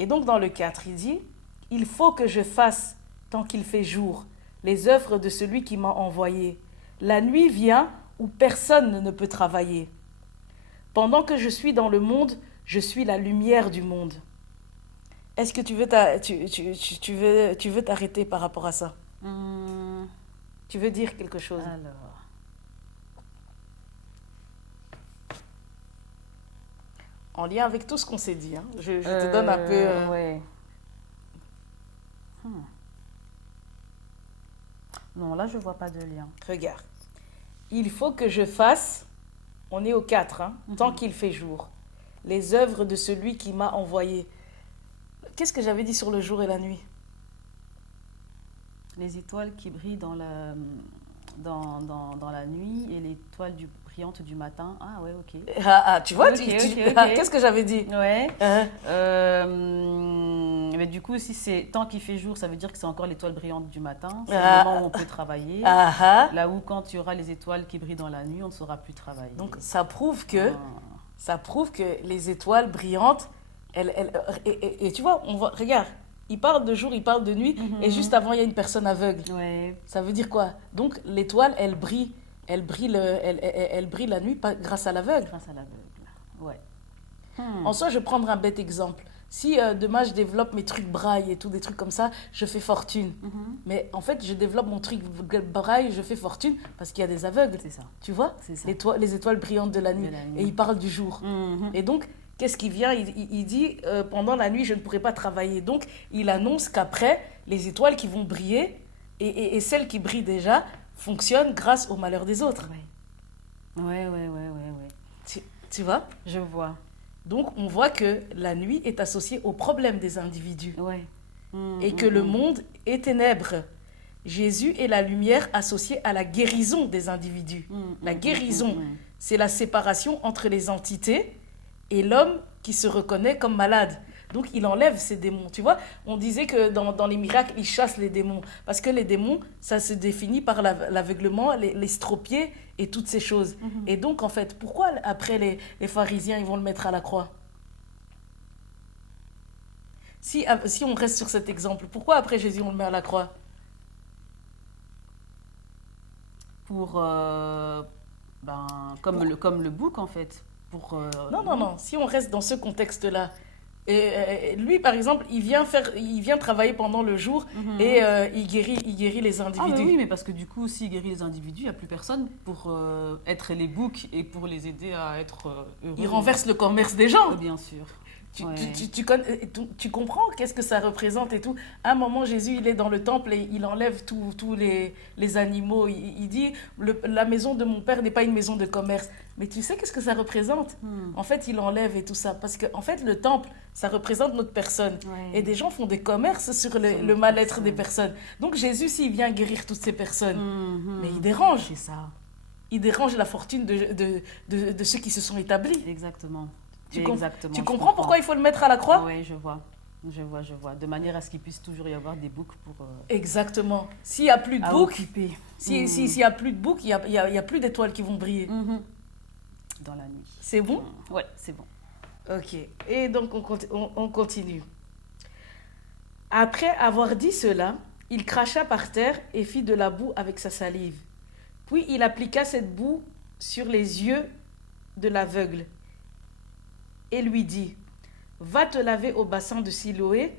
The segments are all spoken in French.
Et donc dans le 4, il dit, « Il faut que je fasse, tant qu'il fait jour, les œuvres de celui qui m'a envoyé. La nuit vient où personne ne peut travailler. Pendant que je suis dans le monde, je suis la lumière du monde. » Est-ce que tu veux t'arrêter par rapport à ça? Tu veux dire quelque chose? Alors, En lien avec tout ce qu'on s'est dit, hein. Je te donne un peu... ouais. Non, là, je vois pas de lien. Regarde. Il faut que je fasse, on est au 4, hein, tant qu'il fait jour, les œuvres de celui qui m'a envoyé. Qu'est-ce que j'avais dit sur le jour et la nuit? Les étoiles qui brillent dans la nuit et l'étoile brillante du matin. Ah ouais, ok. Tu vois, Ok. qu'est-ce que j'avais dit? Ouais. Hein? Mais du coup, si c'est tant qu'il fait jour, ça veut dire que c'est encore l'étoile brillante du matin. C'est Ah. le moment où on peut travailler. Là où quand il y aura les étoiles qui brillent dans la nuit, on ne saura plus travailler. Donc ça prouve que les étoiles brillantes, et tu vois, regarde, il parle de jour, il parle de nuit, et juste avant, il y a une personne aveugle. Ouais. Ça veut dire quoi? Donc l'étoile, elle brille la nuit grâce à l'aveugle. Grâce à l'aveugle, ouais. En soi, je vais prendre un bête exemple. Si demain je développe mes trucs braille et tout, des trucs comme ça, je fais fortune. Mais en fait, je développe mon truc braille, je fais fortune parce qu'il y a des aveugles. C'est ça. Tu vois? C'est ça. Les étoiles brillantes de la nuit. Et il parle du jour. Et donc, qu'est-ce qui vient? Il dit, pendant la nuit, je ne pourrai pas travailler. Donc, il annonce qu'après, les étoiles qui vont briller et celles qui brillent déjà fonctionnent grâce au malheur des autres. Ouais. Tu vois? Je vois. Donc, on voit que la nuit est associée aux problèmes des individus. Ouais. Et que le monde est ténèbres. Jésus est la lumière associée à la guérison des individus. La guérison, c'est la séparation entre les entités et l'homme qui se reconnaît comme malade. Donc, il enlève ces démons. Tu vois, on disait que dans les miracles, il chasse les démons. Parce que les démons, ça se définit par l'aveuglement, les stropiés et toutes ces choses. Et donc, en fait, pourquoi après les pharisiens, ils vont le mettre à la croix? Si on reste sur cet exemple, pourquoi après Jésus, on le met à la croix? Pour, comme le bouc, en fait. Non. Si on reste dans ce contexte-là, lui, par exemple, il vient travailler pendant le jour et il guérit les individus. Ah oui, mais parce que du coup, s'il guérit les individus, il n'y a plus personne pour être les boucs et pour les aider à être heureux. Il renverse le commerce des gens. Bien sûr. Tu comprends qu'est-ce que ça représente et tout. À un moment, Jésus, il est dans le temple et il enlève tous les animaux. Il dit, la maison de mon père n'est pas une maison de commerce. Mais tu sais qu'est-ce que ça représente? En fait, il enlève et tout ça. Parce que, en fait, le temple, ça représente notre personne. Et des gens font des commerces sur le mal-être des personnes. Donc, Jésus, s'il vient guérir toutes ces personnes, mais il dérange. C'est ça. Il dérange la fortune de ceux qui se sont établis. Exactement. Tu comprends pourquoi il faut le mettre à la croix? Oui, je vois. De manière à ce qu'il puisse toujours y avoir des boucs pour... Exactement. S'il n'y a plus de boucs, s'il y a plus de boucs, il y a plus d'étoiles qui vont briller. Dans la nuit. C'est bon? Ouais, c'est bon. Ok. Et donc, on continue. Après avoir dit cela, il cracha par terre et fit de la boue avec sa salive. Puis il appliqua cette boue sur les yeux de l'aveugle et lui dit, « Va te laver au bassin de Siloé,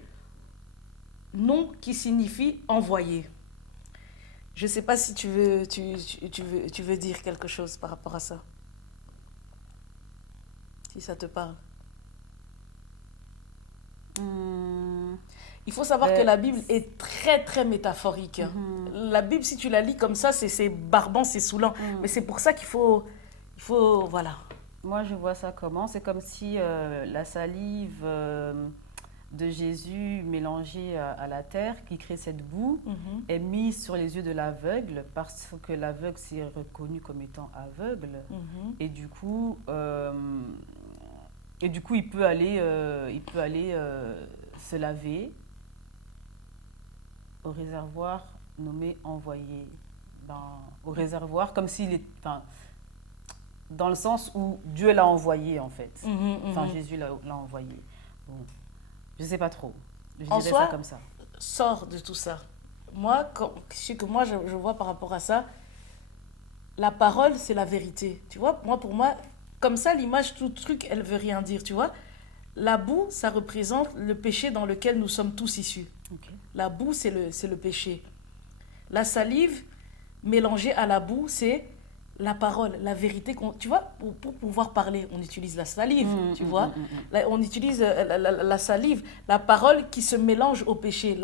nom qui signifie envoyé. » Je ne sais pas si tu veux dire quelque chose par rapport à ça. Si ça te parle. Il faut savoir que la Bible est très, très métaphorique. La Bible, si tu la lis comme ça, c'est barbant, c'est saoulant. Mais c'est pour ça qu'il faut voilà. Moi, je vois ça comment? C'est comme si la salive de Jésus mélangée à la terre, qui crée cette boue, est mise sur les yeux de l'aveugle, parce que l'aveugle s'est reconnu comme étant aveugle. Et du coup, il peut aller se laver au réservoir nommé envoyé. Au réservoir, comme s'il est... dans le sens où Dieu l'a envoyé, en fait. Jésus l'a envoyé. Bon. Je sais pas trop. Je En dirais soi, ça comme ça. sors de tout ça. Moi, ce que moi je vois par rapport à ça, la parole, c'est la vérité. Tu vois, pour moi, comme ça, l'image, tout truc, elle veut rien dire, tu vois. La boue, ça représente le péché dans lequel nous sommes tous issus. Ok. La boue, c'est le péché. La salive, mélangée à la boue, c'est la parole, la vérité. Tu vois, pour pouvoir parler, on utilise la salive, tu vois. Là, on utilise la salive, la parole qui se mélange au péché.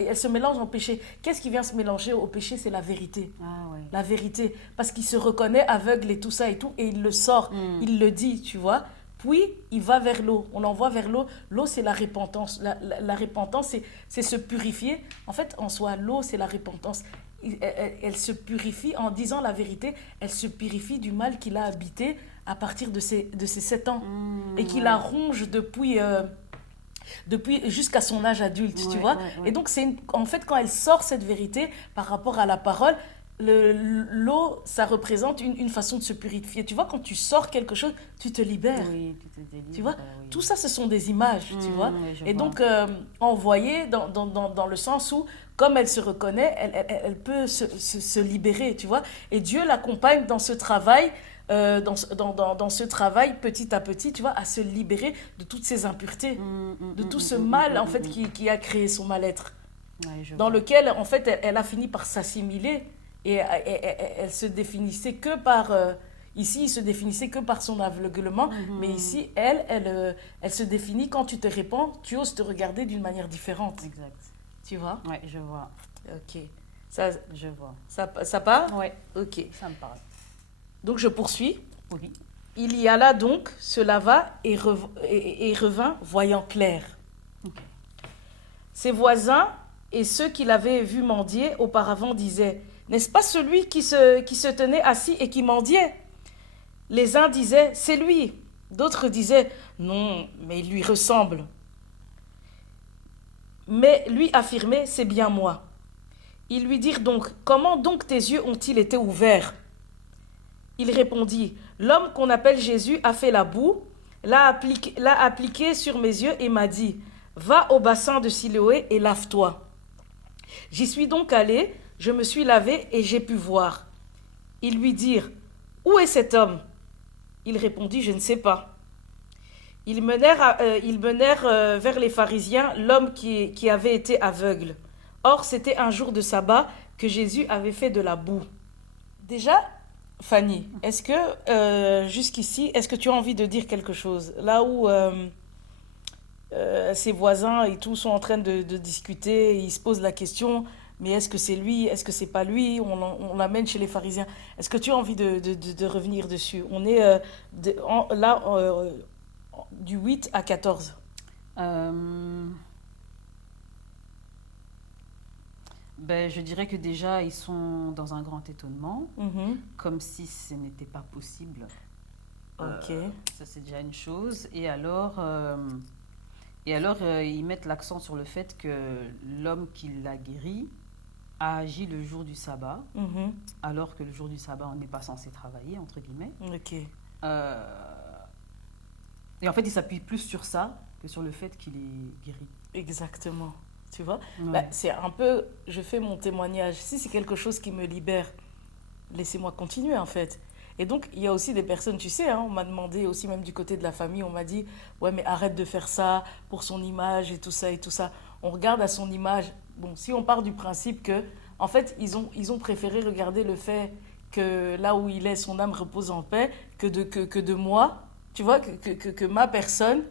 Elle se mélange au péché. Qu'est-ce qui vient se mélanger au péché? C'est la vérité. Ah ouais. La vérité. Parce qu'il se reconnaît aveugle et tout ça et tout, et il le sort, il le dit, tu vois. Puis, il va vers l'eau. On l'envoie vers l'eau. L'eau, c'est la repentance. La repentance, c'est se purifier. En fait, en soi, l'eau, c'est la repentance. Elle se purifie en disant la vérité. Elle se purifie du mal qu'il a habité à partir de ses 7 ans. Et qu'il la ronge depuis jusqu'à son âge adulte, tu vois. Et donc, en fait, quand elle sort cette vérité par rapport à la parole, l'eau, ça représente une façon de se purifier. Tu vois, quand tu sors quelque chose, tu te libères. Oui, tu te délivres. Tu vois, oui. tout ça, ce sont des images, tu vois. Oui, et donc, envoyée dans le sens où, comme elle se reconnaît, elle peut se libérer, tu vois. Et Dieu l'accompagne dans ce travail, dans ce travail, petit à petit, tu vois, à se libérer de toutes ces impuretés, de tout ce mal, en fait, qui a créé son mal-être. Ouais, dans lequel, en fait, elle a fini par s'assimiler. Et elle se définissait que par... ici, il se définissait que par son aveuglement. Mais ici, elle se définit quand tu te répands, tu oses te regarder d'une manière différente. Exact. Tu vois? Oui, je vois. Ok. Je vois. Ça part? Oui. Ok. Ça me parle. Donc, je poursuis. Oui. Il y alla donc, se lava et revint voyant clair. Ok. Ses voisins et ceux qui l'avaient vu mendier auparavant disaient: n'est-ce pas celui qui se tenait assis et qui mendiait? Les uns disaient: c'est lui. D'autres disaient: non, mais il lui ressemble. Mais lui affirmait: c'est bien moi. Ils lui dirent donc: comment donc tes yeux ont-ils été ouverts? Il répondit: l'homme qu'on appelle Jésus a fait la boue, l'a appliqué sur mes yeux et m'a dit: va au bassin de Siloé et lave-toi. J'y suis donc allé, je me suis lavé et j'ai pu voir. Ils lui dirent: où est cet homme? Il répondit: je ne sais pas. Ils menèrent vers les pharisiens l'homme qui avait été aveugle. Or, c'était un jour de sabbat que Jésus avait fait de la boue. Déjà, Fanny, est-ce que, jusqu'ici, est-ce que tu as envie de dire quelque chose? Là où ses voisins et tout sont en train de discuter, ils se posent la question: mais est-ce que c'est lui? Est-ce que c'est pas lui? On l'amène chez les pharisiens. Est-ce que tu as envie de revenir dessus? On est du 8 à 14. Je dirais que déjà, ils sont dans un grand étonnement, comme si ce n'était pas possible. Ok. Ça, c'est déjà une chose. Et alors, ils mettent l'accent sur le fait que l'homme qui l'a guéri a agi le jour du sabbat, alors que le jour du sabbat, on n'est pas censé travailler, entre guillemets. Ok. Et en fait, il s'appuie plus sur ça que sur le fait qu'il est guéri. Exactement. Tu vois, Ouais. c'est un peu, je fais mon témoignage. Si c'est quelque chose qui me libère, laissez-moi continuer en fait. Et donc, il y a aussi des personnes, tu sais, on m'a demandé aussi, même du côté de la famille, on m'a dit: ouais, mais arrête de faire ça pour son image et tout ça et tout ça. On regarde à son image. Bon, si on part du principe que, en fait, ils ont préféré regarder le fait que là où il est, son âme repose en paix, que de moi, tu vois, que ma personne.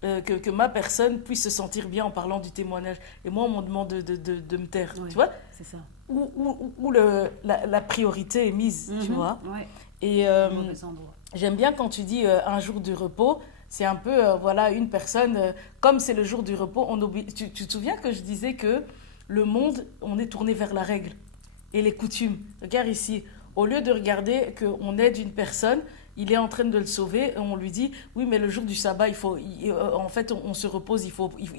Que ma personne puisse se sentir bien en parlant du témoignage. Et moi, on me demande de me taire, Oui, tu vois, c'est ça. où la priorité est mise, tu vois. Ouais. Et Mauvais endroit. j'aime bien quand tu dis un jour du repos, c'est un peu, voilà, une personne, comme c'est le jour du repos, on oublie. Tu te souviens que je disais que le monde, on est tourné vers la règle et les coutumes. Regarde ici, au lieu de regarder qu'on aide une personne, il est en train de le sauver, et on lui dit: oui, mais le jour du sabbat, en fait, on se repose, il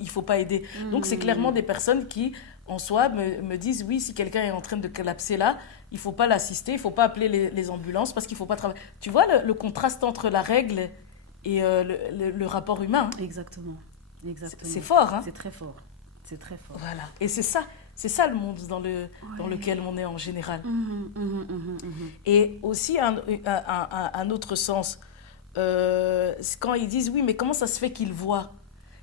faut pas aider. Donc, c'est clairement des personnes qui, en soi, me disent: oui, si quelqu'un est en train de collapser là, il faut pas l'assister, il faut pas appeler les ambulances parce qu'il faut pas travailler. Tu vois le contraste entre la règle et le rapport humain, hein. Exactement. Exactement. C'est fort, hein? C'est très fort. C'est très fort. Voilà. Et c'est ça le monde dans lequel on est en général. Et aussi un autre sens, quand ils disent, oui, mais comment ça se fait qu'ils voient?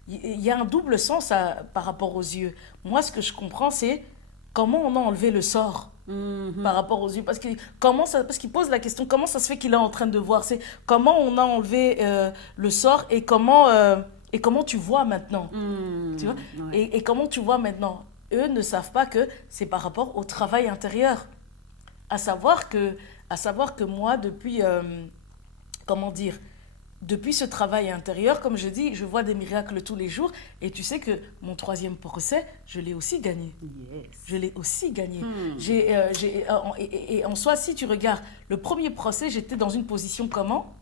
Il y a un double sens par rapport aux yeux. Moi, ce que je comprends, c'est comment on a enlevé le sort par rapport aux yeux. Parce qu'il pose la question, comment ça se fait qu'il est en train de voir? C'est comment on a enlevé le sort et comment tu vois maintenant. Tu vois? Et comment tu vois maintenant? Eux ne savent pas que c'est par rapport au travail intérieur. À savoir que moi, depuis ce travail intérieur, comme je dis, je vois des miracles tous les jours. Et tu sais que mon 3e procès, je l'ai aussi gagné. Yes. Je l'ai aussi gagné. Et en soi, si tu regardes, le 1er procès, j'étais dans une position comment?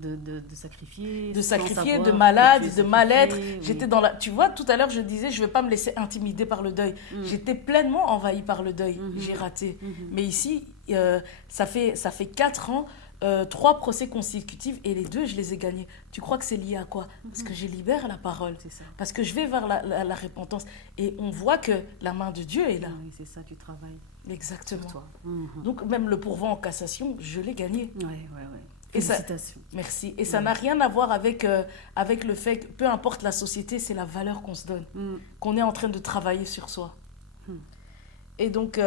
De sacrifier. De sacrifier, de malade, de mal-être. Oui. J'étais dans la... Tu vois, tout à l'heure, je disais, je ne vais pas me laisser intimider par le deuil. J'étais pleinement envahie par le deuil. J'ai raté. Mais ici, ça fait 4 ans, 3 procès consécutifs et les 2, je les ai gagnés. Tu crois que c'est lié à quoi? Parce que je libère la parole. C'est ça. Parce que je vais vers la repentance. Et on voit que la main de Dieu est là. Oui, c'est ça, tu travailles. Exactement. Sur toi. Donc, même le pourvoi en cassation, je l'ai gagné. Oui. Félicitations. Merci. Et ça n'a rien à voir avec le fait que, peu importe la société, c'est la valeur qu'on se donne, qu'on est en train de travailler sur soi. Et donc,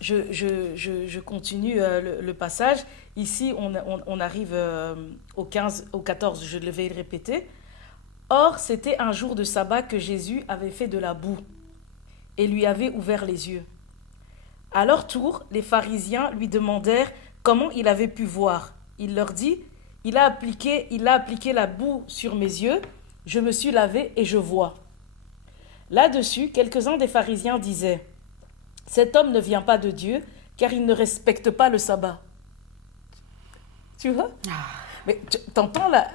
je continue le passage. Ici, on arrive au 14, je vais le répéter. Or, c'était un jour de sabbat que Jésus avait fait de la boue et lui avait ouvert les yeux. À leur tour, les pharisiens lui demandèrent comment il avait pu voir. Il leur dit, il a appliqué la boue sur mes yeux, je me suis lavé et je vois. Là-dessus, quelques-uns des pharisiens disaient, cet homme ne vient pas de Dieu, car il ne respecte pas le sabbat. Tu vois? Mais t'entends la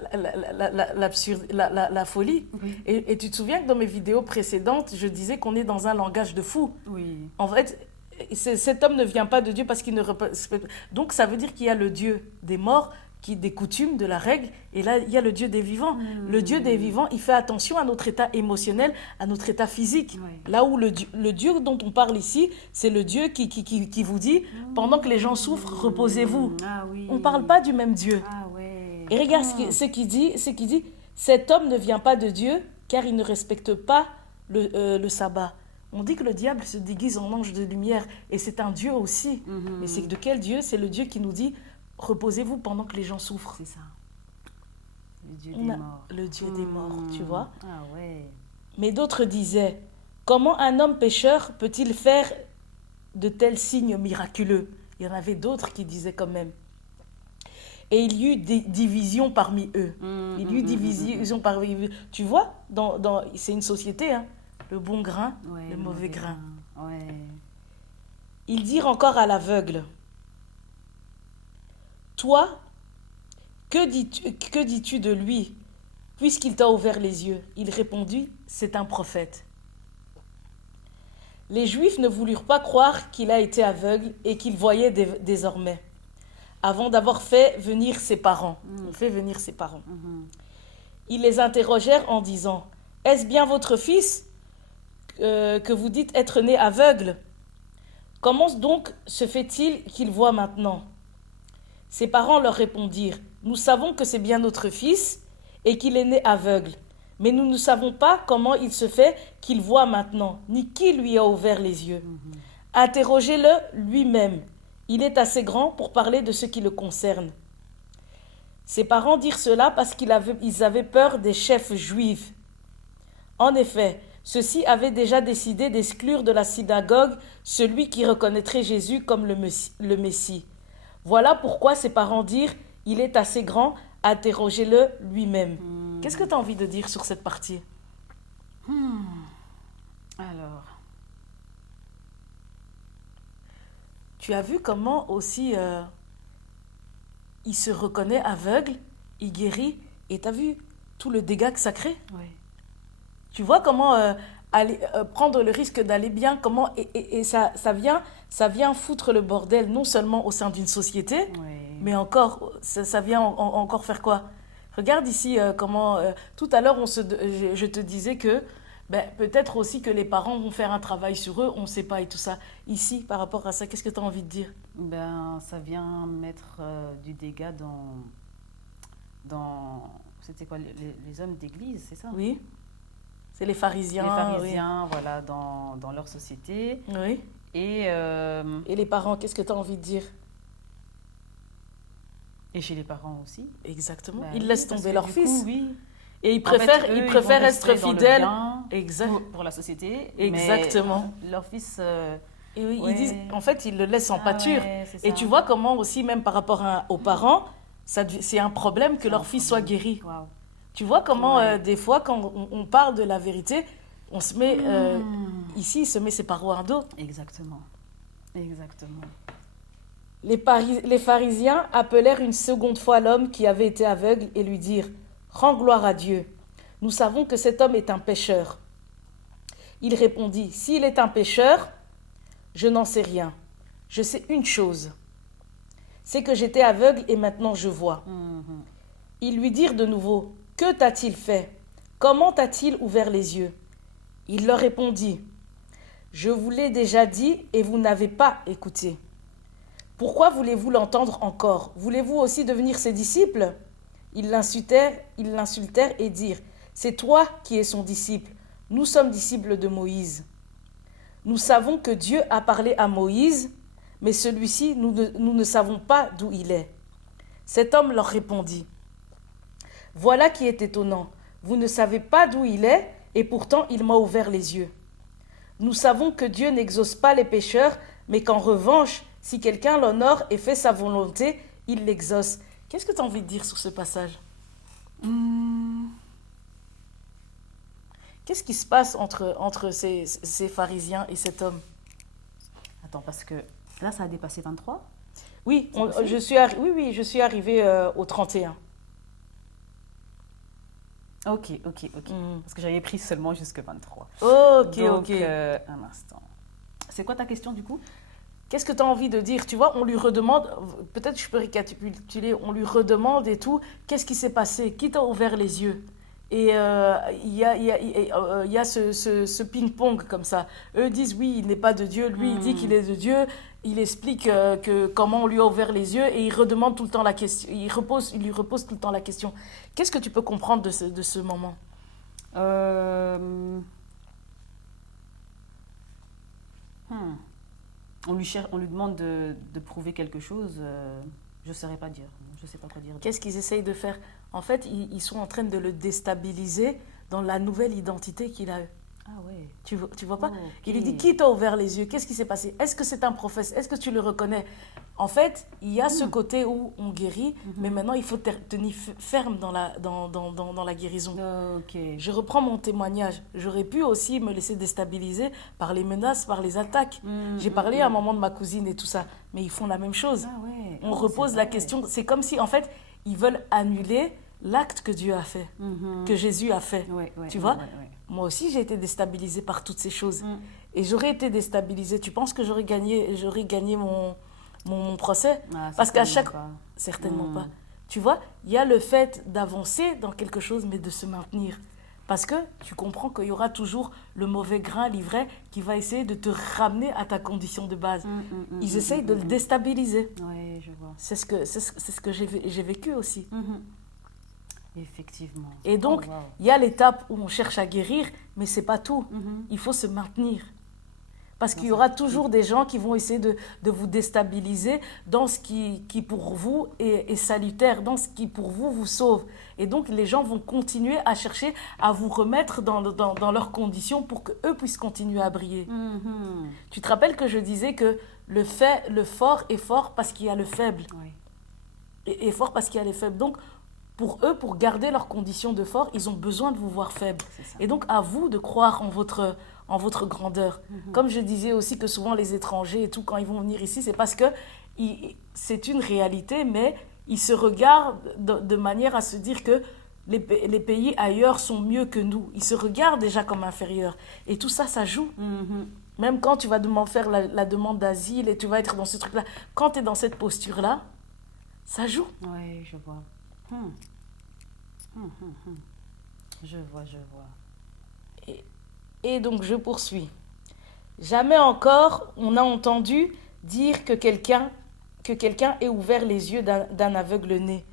folie. Oui. Et tu te souviens que dans mes vidéos précédentes, je disais qu'on est dans un langage de fou. Oui. En fait, cet homme ne vient pas de Dieu parce qu'il ne respecte... Donc, ça veut dire qu'il y a le Dieu des morts, des coutumes, de la règle, et là, il y a le Dieu des vivants. Le Dieu des vivants, il fait attention à notre état émotionnel, à notre état physique. Oui. Là où le Dieu dont on parle ici, c'est le Dieu qui vous dit, pendant que les gens souffrent, reposez-vous. Ah, oui. On ne parle pas du même Dieu. Ah, ouais. Et regarde ce qu'il dit, cet homme ne vient pas de Dieu, car il ne respecte pas le sabbat. On dit que le diable se déguise en ange de lumière, et c'est un Dieu aussi. Mais c'est de quel Dieu? C'est le Dieu qui nous dit, reposez-vous pendant que les gens souffrent. C'est ça. Le Dieu des morts. Le Dieu des morts, tu vois. Ah ouais. Mais d'autres disaient, comment un homme pécheur peut-il faire de tels signes miraculeux? Il y en avait d'autres qui disaient quand même. Et il y eut des divisions parmi eux. Il y eut divisions parmi eux. Tu vois, c'est une société, hein. Le bon grain, le mauvais grain. Ouais. Ils dirent encore à l'aveugle, toi, que dis-tu de lui, puisqu'il t'a ouvert les yeux? Il répondit, c'est un prophète. Les Juifs ne voulurent pas croire qu'il a été aveugle et qu'il voyait désormais, avant d'avoir fait venir ses parents. On fait venir ses parents. Ils les interrogèrent en disant, est-ce bien votre fils que vous dites être né aveugle? Comment donc se fait-il qu'il voit maintenant? Ses parents leur répondirent, nous savons que c'est bien notre fils et qu'il est né aveugle, mais nous ne savons pas comment il se fait qu'il voit maintenant, ni qui lui a ouvert les yeux. Interrogez-le lui-même, il est assez grand pour parler de ce qui le concerne. Ses parents dirent cela parce qu'ils avaient peur des chefs juifs. En effet, ceux-ci avaient déjà décidé d'exclure de la synagogue celui qui reconnaîtrait Jésus comme le Messie. Voilà pourquoi ses parents dirent « Il est assez grand, interrogez-le lui-même ». Qu'est-ce que tu as envie de dire sur cette partie? Alors, tu as vu comment aussi il se reconnaît aveugle, il guérit, et tu as vu tout le dégât que ça crée? oui. Tu vois comment prendre le risque d'aller bien, comment et ça vient foutre le bordel non seulement au sein d'une société, Oui. mais encore ça vient encore faire quoi? Regarde ici comment... tout à l'heure, je te disais que peut-être aussi que les parents vont faire un travail sur eux, on ne sait pas et tout ça. Ici, par rapport à ça, qu'est-ce que tu as envie de dire? Ça vient mettre du dégât dans c'était quoi, les hommes d'église, c'est ça? Oui, c'est les pharisiens. Les pharisiens, oui. Voilà, dans leur société. Oui. Et les parents, qu'est-ce que tu as envie de dire? Et chez les parents aussi. Exactement. Ils laissent tomber leur fils. Coup, oui. Et ils préfèrent être fidèles. Pour la société. Exactement. Mais leur fils... et oui, ils disent, en fait, ils le laissent en pâture. Et tu vois comment aussi, même par rapport aux parents, c'est un problème que leur fils soit guéri. Wow. Tu vois comment, des fois, quand on parle de la vérité, on se met... ici, il se met ses parois en dos. Exactement. Exactement. Les pharisiens appelèrent une seconde fois l'homme qui avait été aveugle et lui dirent « Rends gloire à Dieu. Nous savons que cet homme est un pécheur. » Il répondit « S'il est un pécheur, je n'en sais rien. Je sais une chose. C'est que j'étais aveugle et maintenant je vois. » Ils lui dirent de nouveau « Que t'a-t-il fait? Comment t'a-t-il ouvert les yeux ?» Il leur répondit « Je vous l'ai déjà dit et vous n'avez pas écouté. Pourquoi voulez-vous l'entendre encore? Voulez-vous aussi devenir ses disciples? » Ils l'insultèrent et dirent « C'est toi qui es son disciple. Nous sommes disciples de Moïse. Nous savons que Dieu a parlé à Moïse, mais celui-ci, nous ne savons pas d'où il est. » Cet homme leur répondit « Voilà qui est étonnant. Vous ne savez pas d'où il est, et pourtant il m'a ouvert les yeux. Nous savons que Dieu n'exauce pas les pécheurs, mais qu'en revanche, si quelqu'un l'honore et fait sa volonté, il l'exauce. » Qu'est-ce que tu as envie de dire sur ce passage? Qu'est-ce qui se passe entre ces pharisiens et cet homme? Attends, parce que là, ça a dépassé 23? Oui, je suis arrivée au 31. Ok. Parce que j'avais pris seulement jusque 23. Ok. Un instant. C'est quoi ta question du coup? Qu'est-ce que tu as envie de dire? Tu vois, on lui redemande, peut-être je peux récapituler, on lui redemande et tout, qu'est-ce qui s'est passé? Qui t'a ouvert les yeux? Et il y a ce ping-pong comme ça. Eux disent oui, il n'est pas de Dieu, lui il dit qu'il est de Dieu, il explique comment on lui a ouvert les yeux et il redemande tout le temps la question, il lui repose tout le temps la question. Qu'est-ce que tu peux comprendre de ce moment? On lui demande de prouver quelque chose, je ne saurais pas dire. Je ne sais pas quoi dire. Qu'est-ce qu'ils essayent de faire? En fait, ils sont en train de le déstabiliser dans la nouvelle identité qu'il a. Ah ouais. Tu vois pas? Okay. Il lui dit, qui t'a ouvert les yeux? Qu'est-ce qui s'est passé? Est-ce que c'est un prophète? Est-ce que tu le reconnais? En fait, il y a ce côté où on guérit, mais maintenant, il faut tenir ferme dans la guérison. Okay. Je reprends mon témoignage. J'aurais pu aussi me laisser déstabiliser par les menaces, par les attaques. J'ai parlé à un moment de ma cousine et tout ça, mais ils font la même chose. Ah ouais. On repose la question. C'est comme si, en fait, ils veulent annuler l'acte que Dieu a fait, que Jésus a fait. Tu vois? Moi aussi, j'ai été déstabilisée par toutes ces choses. Et j'aurais été déstabilisée. Tu penses que j'aurais gagné mon procès? Parce qu'à chaque... Certainement pas. Tu vois, il y a le fait d'avancer dans quelque chose, mais de se maintenir. Parce que tu comprends qu'il y aura toujours le mauvais grain, l'ivraie, qui va essayer de te ramener à ta condition de base. Ils essayent de le déstabiliser. Oui, je vois. C'est ce que j'ai vécu aussi. Effectivement. Et donc, il y a l'étape où on cherche à guérir, mais ce n'est pas tout. Il faut se maintenir. Parce qu'il y aura toujours des gens qui vont essayer de vous déstabiliser dans ce qui pour vous est salutaire, dans ce qui pour vous sauve. Et donc, les gens vont continuer à chercher à vous remettre dans leurs conditions pour qu'eux puissent continuer à briller. Tu te rappelles que je disais que le fort est fort parce qu'il y a le faible. Oui. Et fort parce qu'il y a les faibles. Donc, pour eux, pour garder leurs conditions de fort, ils ont besoin de vous voir faible. Et donc, à vous de croire en votre grandeur. Comme je disais aussi que souvent les étrangers et tout, quand ils vont venir ici, c'est parce que c'est une réalité, mais ils se regardent de manière à se dire que les pays ailleurs sont mieux que nous. Ils se regardent déjà comme inférieurs. Et tout ça, ça joue. Même quand tu vas faire la demande d'asile et tu vas être dans ce truc-là, quand tu es dans cette posture-là, Ça joue. Oui, je vois. Je vois. Et donc, je poursuis. Jamais encore on a entendu dire que quelqu'un ait ouvert les yeux d'un aveugle-né.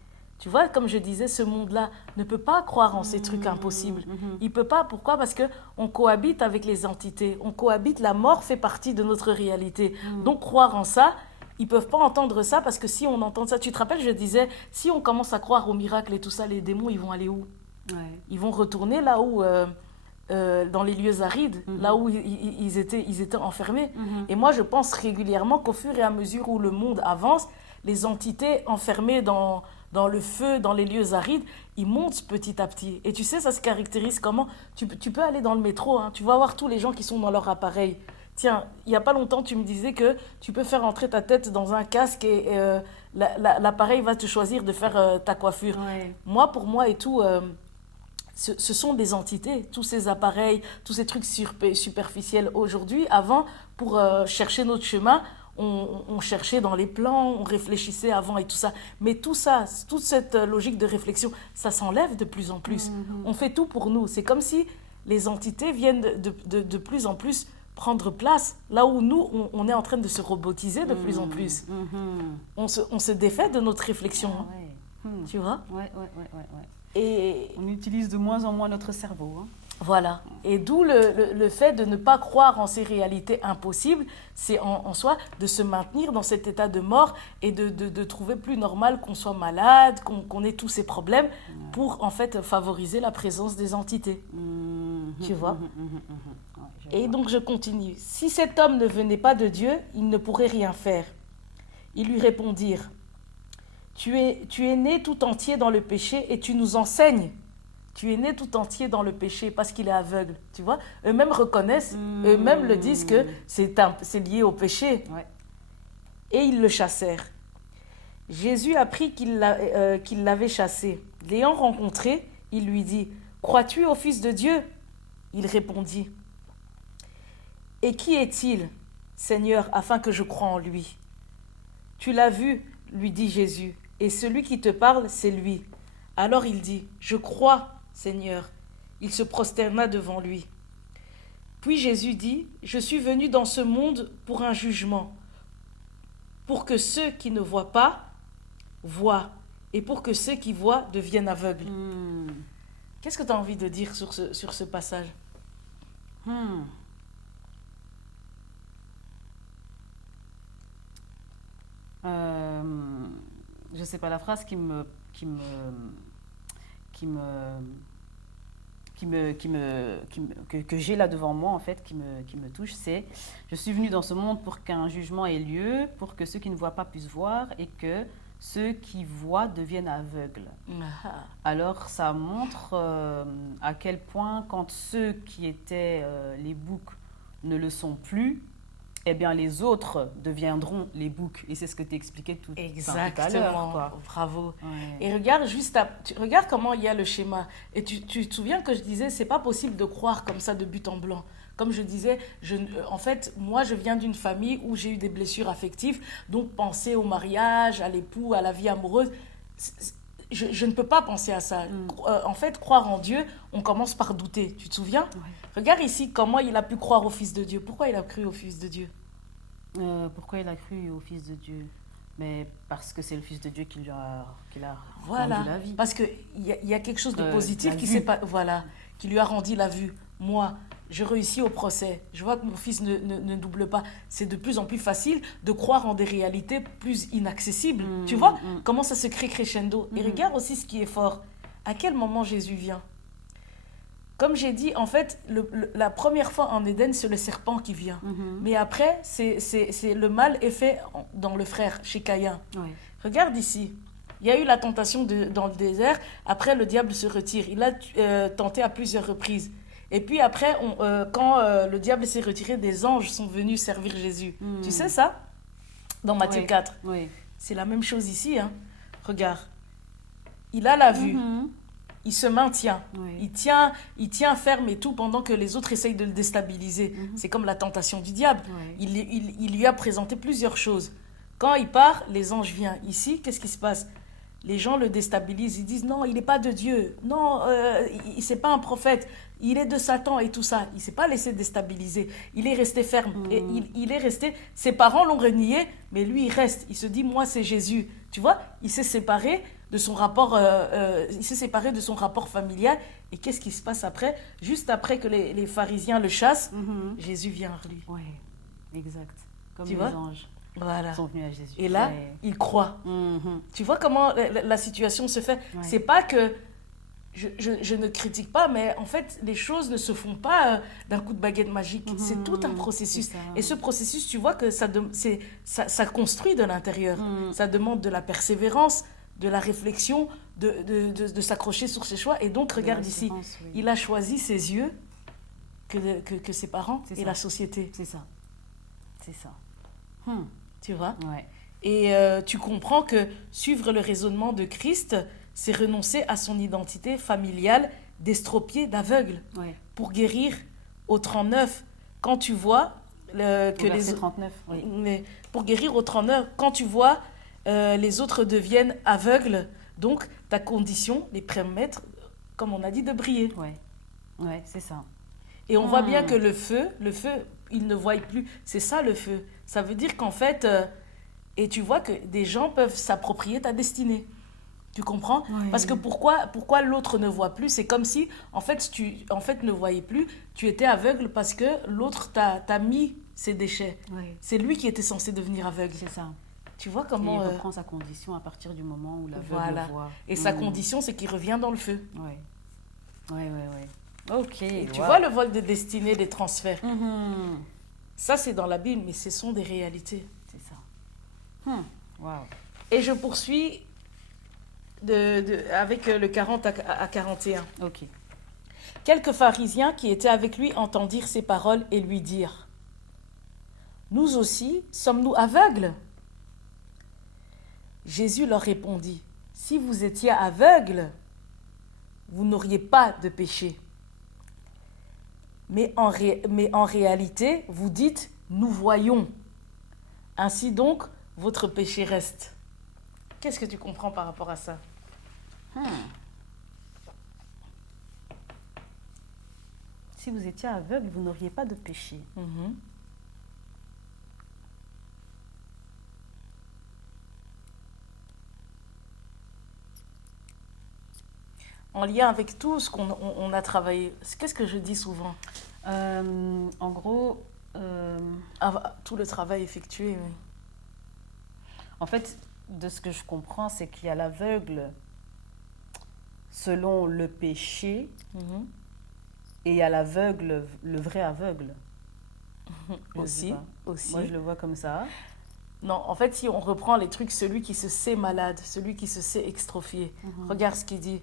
Tu vois, comme je disais, ce monde-là ne peut pas croire en ces trucs impossibles. Il ne peut pas. Pourquoi? Parce qu'on cohabite avec les entités. On cohabite, la mort fait partie de notre réalité. Donc, croire en ça, ils ne peuvent pas entendre ça parce que si on entend ça, tu te rappelles, je disais, si on commence à croire aux miracles et tout ça, les démons, ils vont aller où? Ils vont retourner là où... dans les lieux arides, là où ils étaient enfermés. Et moi, je pense régulièrement qu'au fur et à mesure où le monde avance, les entités enfermées dans le feu, dans les lieux arides, ils montent petit à petit. Et tu sais, ça se caractérise comment? Tu peux aller dans le métro, hein, tu vas voir tous les gens qui sont dans leur appareil. Tiens, il n'y a pas longtemps, tu me disais que tu peux faire entrer ta tête dans un casque et l'appareil va te choisir de faire ta coiffure. Moi, pour moi et tout... ce sont des entités, tous ces appareils, tous ces trucs superficiels aujourd'hui. Avant, pour chercher notre chemin, on cherchait dans les plans, on réfléchissait avant et tout ça. Mais tout ça, toute cette logique de réflexion, ça s'enlève de plus en plus. On fait tout pour nous. C'est comme si les entités viennent de plus en plus prendre place, là où nous, on est en train de se robotiser de plus en plus. On se défait de notre réflexion. Tu vois? Ouais. Et on utilise de moins en moins notre cerveau. Hein. Voilà. Et d'où le fait de ne pas croire en ces réalités impossibles, c'est en soi de se maintenir dans cet état de mort et de trouver plus normal qu'on soit malade, qu'on ait tous ces problèmes pour en fait favoriser la présence des entités. Tu vois? Et donc je continue. Si cet homme ne venait pas de Dieu, il ne pourrait rien faire. Ils lui répondirent: tu es né tout entier dans le péché et tu nous enseignes. Tu es né tout entier dans le péché parce qu'il est aveugle. Tu vois, eux-mêmes reconnaissent, eux-mêmes le disent que c'est lié au péché. Et ils le chassèrent. Jésus apprit qu'il l'avait chassé. L'ayant rencontré, il lui dit: crois-tu au Fils de Dieu? Il répondit: et qui est-il, Seigneur, afin que je croie en lui? Tu l'as vu, lui dit Jésus, et celui qui te parle, c'est lui. Alors il dit: je crois, Seigneur. Il se prosterna devant lui. Puis Jésus dit: je suis venu dans ce monde pour un jugement, pour que ceux qui ne voient pas voient, et pour que ceux qui voient deviennent aveugles. Qu'est-ce que tu as envie de dire sur ce passage? Je sais pas, la phrase que j'ai là devant moi, en fait, qui me touche, c'est: je suis venu dans ce monde pour qu'un jugement ait lieu, pour que ceux qui ne voient pas puissent voir et que ceux qui voient deviennent aveugles. Alors ça montre à quel point, quand ceux qui étaient les boucs ne le sont plus, eh bien les autres deviendront les boucs. Et c'est ce que tu expliquais tout à l'heure. Exactement, bravo. Et regarde regarde comment il y a le schéma. Et tu te souviens que je disais, c'est pas possible de croire comme ça de but en blanc. Comme je disais, en fait, moi, je viens d'une famille où j'ai eu des blessures affectives. Donc, penser au mariage, à l'époux, à la vie amoureuse, je ne peux pas penser à ça. En fait, croire en Dieu, on commence par douter. Tu te souviens? Regarde ici comment il a pu croire au Fils de Dieu. Pourquoi il a cru au Fils de Dieu? Pourquoi il a cru au Fils de Dieu? Mais parce que c'est le Fils de Dieu qui a voilà, rendu la vie. Parce qu'il y a quelque chose de positif qui lui a rendu la vue. Moi, je réussis au procès. Je vois que mon fils ne double pas. C'est de plus en plus facile de croire en des réalités plus inaccessibles. Tu vois comment ça se crée crescendo. Et regarde aussi ce qui est fort. À quel moment Jésus vient? Comme j'ai dit, en fait, la première fois en Éden, c'est le serpent qui vient. Mais après, c'est le mal est fait dans le frère, chez Caïn. Regarde ici. Il y a eu la tentation dans le désert. Après, le diable se retire. Il a tenté à plusieurs reprises. Et puis après, quand le diable s'est retiré, des anges sont venus servir Jésus. Tu sais ça? Dans Matthieu 4. C'est la même chose ici. Hein. Regarde. Il a la vue. Il se maintient. Il tient ferme et tout pendant que les autres essayent de le déstabiliser. C'est comme la tentation du diable. Il lui a présenté plusieurs choses. Quand il part, les anges viennent. Ici, qu'est-ce qui se passe? Les gens le déstabilisent. Ils disent non, il n'est pas de Dieu. Non, c'est pas un prophète. Il est de Satan et tout ça. Il ne s'est pas laissé déstabiliser. Il est resté ferme. Et il est resté. Ses parents l'ont renié, mais lui, il reste. Il se dit, moi, c'est Jésus. Tu vois, il s'est séparé de son rapport, familial. Et qu'est-ce qui se passe après? Juste après que les pharisiens le chassent, Jésus vient à lui. Oui, exact. Comme tu les vois? Anges. Voilà. Sont venus à Jésus. Et là, il croit. Tu vois comment la situation se fait? C'est pas que je ne critique pas, mais en fait, les choses ne se font pas d'un coup de baguette magique. C'est tout un processus. Et ce processus, tu vois que ça construit de l'intérieur. Ça demande de la persévérance, de la réflexion, de s'accrocher sur ses choix. Et donc, regarde ici, il a choisi ses yeux que ses parents et la société. C'est ça. C'est ça. Tu vois? Ouais. Et tu comprends que suivre le raisonnement de Christ, c'est renoncer à son identité familiale d'estropié, d'aveugle, pour guérir au 39. Quand tu vois que les 39, pour guérir au 39, quand tu vois les autres deviennent aveugles, donc ta condition les permettre, comme on a dit, de briller. Ouais, c'est ça. Et on voit bien que le feu, il ne voit plus. C'est ça le feu. Ça veut dire qu'en fait, et tu vois que des gens peuvent s'approprier ta destinée. Tu comprends? Parce que pourquoi l'autre ne voit plus? C'est comme si, en fait, tu ne voyais plus, tu étais aveugle parce que l'autre t'a mis ses déchets. C'est lui qui était censé devenir aveugle. C'est ça. Tu vois comment... Et il reprend sa condition à partir du moment où l'aveugle le voit. Et sa condition, c'est qu'il revient dans le feu. Ouais. Ok. Et tu vois le vol de destinée, des transferts. Ça, c'est dans la Bible, mais ce sont des réalités. C'est ça. Et je poursuis avec le 40 à 41. Ok. Quelques pharisiens qui étaient avec lui entendirent ces paroles et lui dirent: Nous aussi, sommes-nous aveugles? Jésus leur répondit: Si vous étiez aveugles, vous n'auriez pas de péché. Mais en réalité, vous dites: Nous voyons. Ainsi donc, votre péché reste. Qu'est-ce que tu comprends par rapport à ça? Si vous étiez aveugle, vous n'auriez pas de péché. En lien avec tout ce qu'on a travaillé, qu'est-ce que je dis souvent? En gros... tout le travail effectué, oui. En fait, de ce que je comprends, c'est qu'il y a l'aveugle selon le péché et il y a l'aveugle, le vrai aveugle. Aussi. Moi, je le vois comme ça. Non, en fait, si on reprend les trucs, celui qui se sait malade, celui qui se sait extrofié, regarde ce qu'il dit.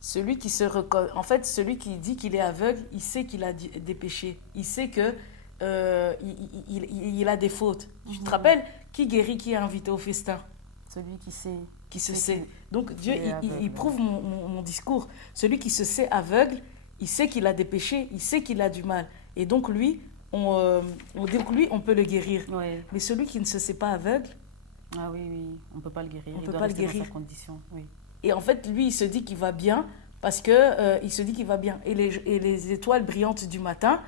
Celui qui celui qui dit qu'il est aveugle, il sait qu'il a des péchés. Il sait que il a des fautes. Tu te rappelles qui guérit, qui est invité au festin? Celui qui sait. Qui se sait. Donc Dieu, il prouve mon discours. Celui qui se sait aveugle, il sait qu'il a des péchés, il sait qu'il a du mal. Et donc lui, on peut le guérir. Mais celui qui ne se sait pas aveugle... Ah oui, on ne peut pas le guérir. On ne peut pas le guérir. Dans sa condition, oui. Et en fait, lui, il se dit qu'il va bien parce que il se dit qu'il va bien. Et les étoiles brillantes du matin,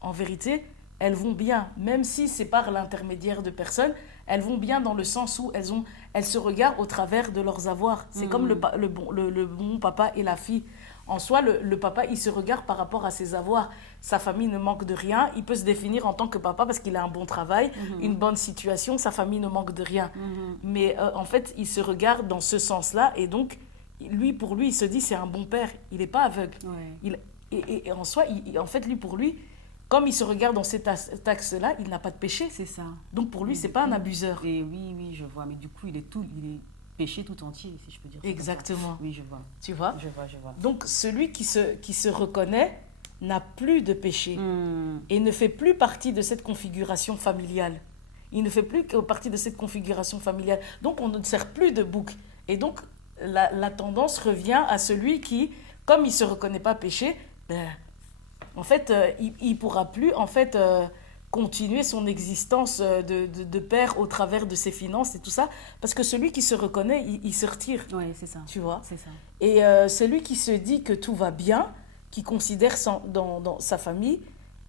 en vérité, elles vont bien. Même si c'est par l'intermédiaire de personnes, elles vont bien dans le sens où elles se regardent au travers de leurs avoirs. C'est comme le bon papa et la fille. En soi, le papa, il se regarde par rapport à ses avoirs. Sa famille ne manque de rien. Il peut se définir en tant que papa parce qu'il a un bon travail, une bonne situation. Sa famille ne manque de rien. Mais en fait, il se regarde dans ce sens-là. Et donc, pour lui, il se dit c'est un bon père. Il n'est pas aveugle. Et en soi, en fait, pour lui, comme il se regarde dans cet axe-là, il n'a pas de péché. C'est ça. Donc pour lui, ce n'est pas un abuseur. Et oui, je vois. Mais du coup, il est péché tout entier, si je peux dire ça. Exactement. Oui, je vois. Tu vois? Je vois. Donc celui qui se reconnaît n'a plus de péché et ne fait plus partie de cette configuration familiale. Il ne fait plus partie de cette configuration familiale. Donc on ne sert plus de bouc. Et donc la tendance revient à celui qui, comme il ne se reconnaît pas péché, en fait, il ne pourra plus continuer son existence de père au travers de ses finances et tout ça. Parce que celui qui se reconnaît, il se retire. Oui, c'est ça. Tu vois? C'est ça. Et celui qui se dit que tout va bien, qui considère dans sa famille,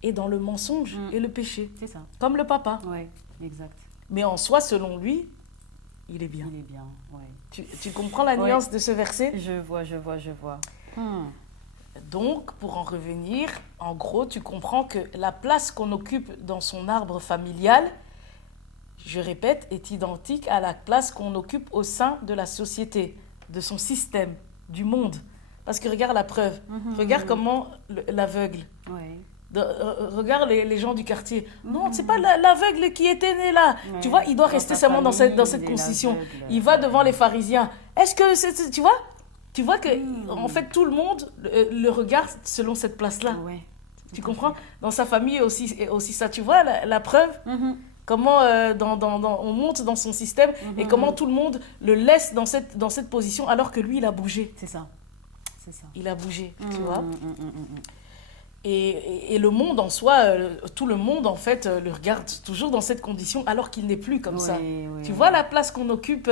est dans le mensonge et le péché. C'est ça. Comme le papa. Oui, exact. Mais en soi, selon lui, il est bien. Il est bien, oui. Tu comprends la nuance de ce verset? Je vois. Donc, pour en revenir, en gros, tu comprends que la place qu'on occupe dans son arbre familial, je répète, est identique à la place qu'on occupe au sein de la société, de son système, du monde. Parce que regarde la preuve. Regarde comment l'aveugle. Oui. Regarde les gens du quartier. Non, c'est pas l'aveugle qui était né là. Ouais. Tu vois, il doit rester seulement dans cette condition. Il va devant les pharisiens. Est-ce que tu vois? Tu vois que, en fait, tout le monde le regarde selon cette place-là. Ouais. Tu comprends? Dans sa famille aussi ça. Tu vois la preuve? Comment on monte dans son système et comment tout le monde le laisse dans cette position alors que lui, il a bougé. C'est ça. Il a bougé, tu vois? Et le monde en soi, tout le monde en fait le regarde toujours dans cette condition alors qu'il n'est plus comme ça. Tu vois la place qu'on occupe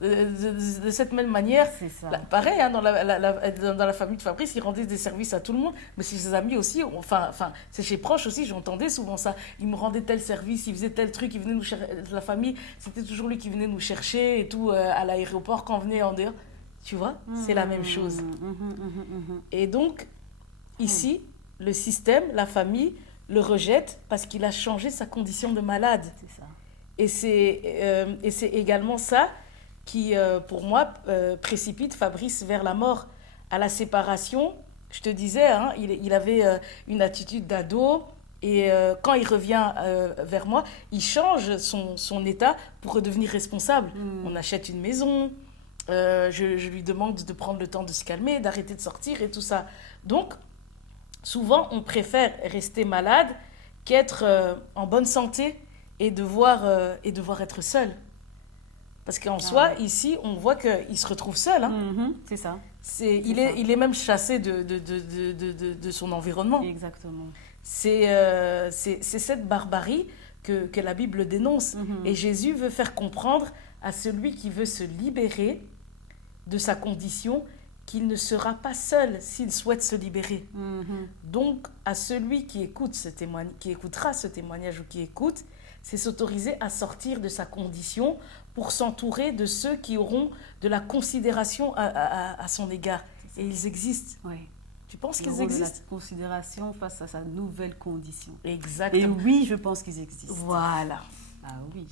de cette même manière. C'est ça. Pareil, hein, dans la famille de Fabrice, il rendait des services à tout le monde, mais chez ses amis aussi, enfin c'est chez proches aussi, j'entendais souvent ça. Il me rendait tel service, il faisait tel truc, il venait nous chercher, la famille, c'était toujours lui qui venait nous chercher et tout à l'aéroport quand on venait en dehors. Tu vois, c'est la même chose. Et donc, ici, le système, la famille, le rejette parce qu'il a changé sa condition de malade. C'est ça. Et c'est également ça qui, pour moi, précipite Fabrice vers la mort. À la séparation, je te disais, hein, il avait une attitude d'ado. Et quand il revient vers moi, il change son état pour redevenir responsable. On achète une maison, je lui demande de prendre le temps de se calmer, d'arrêter de sortir et tout ça. Donc, souvent, on préfère rester malade qu'être en bonne santé et devoir être seul. Parce qu'en soi, ici, on voit qu'il se retrouve seul. Hein. C'est ça. Il est même chassé de son environnement. Exactement. C'est cette barbarie que la Bible dénonce. Et Jésus veut faire comprendre à celui qui veut se libérer de sa condition qu'il ne sera pas seul s'il souhaite se libérer. Donc, à celui qui écoutera ce témoignage ou qui écoute, c'est s'autoriser à sortir de sa condition pour s'entourer de ceux qui auront de la considération à son égard. Et ils existent. Oui. Tu penses qu'ils existent? De la considération face à sa nouvelle condition. Exactement. Et oui, je pense qu'ils existent. Voilà. Ah oui.